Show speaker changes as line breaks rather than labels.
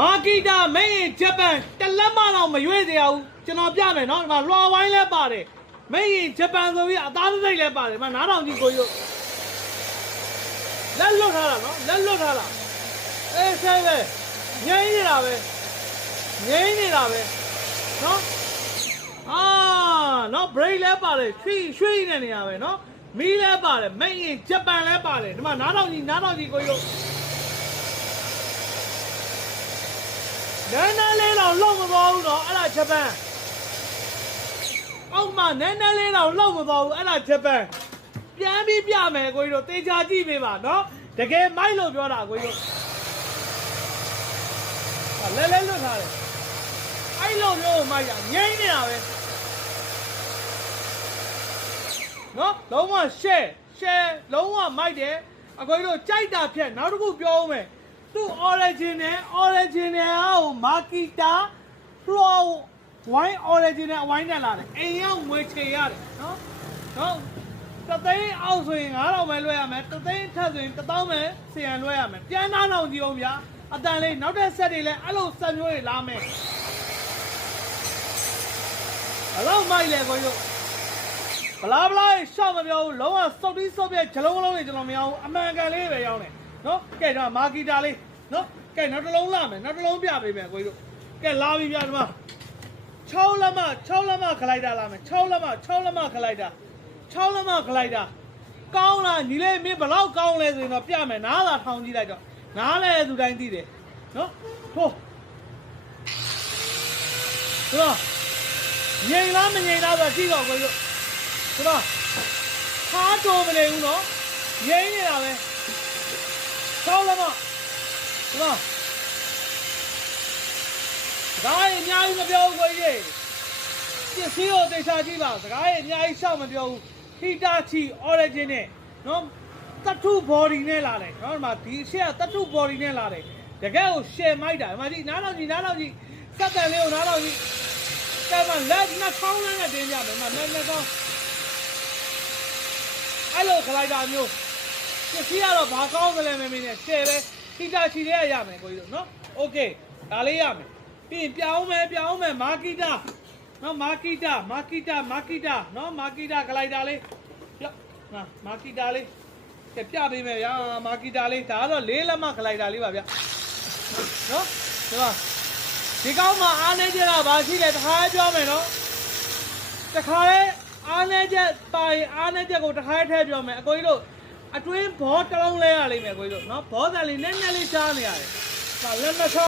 မာကီတာမင်းရင်ဂျပန်တလက်မတော့မရွေ့သေးဘူးကျွန်တော်ပြမယ်နော်ဒီမှာလွှာဝိုင်းလဲပါတယ်မင်းရင်ဂျပန်ဆိုပြီးအသားစိတ်လဲပါတယ်ဒီမှာနားထောင်ကြည့်ကိုရုပ်လက်လွတ်ထားတာနော်လက်လွတ်ထားတာအေးဆိုင်ပဲငိမ့်နေတာပဲငိမ့်နေတာပဲနော်အာနော် break လဲပါတယ်ရွှေရွှေနေနေရပဲနော်မီးလဲပါတယ်မင်းရင်ဂျပန်လဲပါတယ်ဒီမှာနားထောင်ကြည့်နားထောင်ကြည့်ကိုရုပ် နန်းနန်းလေးတော့လုံမသွားဘူးနော်အဲ့ဒါဂျပန်အောက်မှာနန်းနန်းလေးတော့လုံမသွားဘူးအဲ့ဒါဂျပန်ပြန်ပြီးပြမယ်ကိုကြီးတို့တေချာကြည့်ပေးပါနော်တကယ်မိုက်လို့ပြောတာကိုကြီးတို့ဟာလဲလဲလွတ်ထားတယ်အဲ့လိုမျိုးမိုက်တာငိမ့်နေတာပဲနော်လုံးဝ share share လုံးဝမိုက်တယ်အကိုကြီးတို့ကြိုက်တာဖြတ်နောက်တစ်ခုပြောဦးမယ် သူ့ origin နဲ့ origin နဲ့ဟို marketer flow wine origin နဲ့ wine နဲ့လာတယ်အိမ်ရောက်ငွေချေရတယ်နော်နော်တသိန်းအောက်ဆိုရင်9000ပဲလွှဲရမယ်တသိန်းထက်ဆိုရင်1000ပဲစီရန်လွှဲရမယ်ပြန်နာအောင်ကြည့်အောင်ဗျာအတန်လေးနောက်တဲ့ဆက်တွေလည်းအဲ့လိုဆက်မျိုးတွေလာမယ်ဘယ်တော့မိုက်လဲကိုကြီးတို့ဘလားဘလားရှောက်မပြောဘူးလုံးဝစောက်တီးစောက်ပြက်ဂျလုံးလုံးတွေကျွန်တော်မရဘူးအမှန်ကန်လေးပဲရောင်းတယ်နော်ကဲတော့မာကီတာလေး နော်ကဲနောက်တစ်လုံးလာမယ်နောက်တစ်လုံးပြပေးမယ်ကိုကြီးတို့ကဲလာပြီပြဒီမှာ6လက်မ6လက်မခလိုက်တာလာမယ်6လက်မ6လက်မခလိုက်တာ6လက်မခလိုက်တာကောင်းလားညီလေးမင်းဘလောက်ကောင်းလဲဆိုရင်တော့ပြမယ်နားသာထောင်ကြည့်လိုက်တော့နားလဲသူတိုင်းသိတယ်နော်ထိုးဆိုတော့ငြိမ်လားမငြိမ်လားဆိုတော့ကြည့်တော့ကိုကြီးတို့ဆိုတော့ခါတော်မနေဘူးနော်ငိမ့်နေတာပဲချောင်းလည်းမ ဆိုတော့စကားရအများကြီးမပြောဘူးကိုကြီးပစ္စည်းကိုတေချာကြည့်ပါစကားရအများကြီးရှောက်မပြောဘူးဟီတာချီ origin နဲ့နော်တတ်ထု body နဲ့လာတယ်နော်ဒီမှာဒီအရှက်ကတတ်ထု body နဲ့လာတယ်တကယ်ကို share မိုက်တာဒီမှာကြည့်နားတော့ကြည့်နားတော့ကြည့်စက်တန်လေးကိုနားတော့ကြည့်ကဲမလက်နှစ်ခေါင်းနဲ့တင်းကြမယ်မလက်နှစ်ခေါင်းအဲ့လိုခလိုက်တာမျိုးပစ္စည်းကတော့ဘာကောင်းသလဲမမင်းနဲ့ရှယ်ပဲ ခိတာချီလေးရရမယ်ကိုကြီးတို့နော်โอเคဒါလေးရမယ်ပြီးရင်ပြောင်းမယ်ပြောင်းမယ်မာကီတာနော်မာကီတာမာကီတာမာကီတာနော်မာကီတာခလိုက်တာလေးပြနော်မာကီတာလေးကဲပြပေးမယ်ဗျာမာကီတာလေးဒါကတော့လေးလက်မခလိုက်တာလေးပါဗျနော်ဒီမှာဒီကောင်းမှာအားနေကြတာဘာရှိလဲတခါပြောမယ်နော် တခါလေအားနေချက်ပါရင်အားနေချက်ကိုတခါထည့်ပြောမယ်အကိုကြီးတို့ အတွင်းဘောတစ်လုံးလဲရလိမ့်မယ်အကိုကြီးတို့နော်ဘောတန်လေးနည်းနည်းလေးချားနေရတယ်။ဒါလက်မချ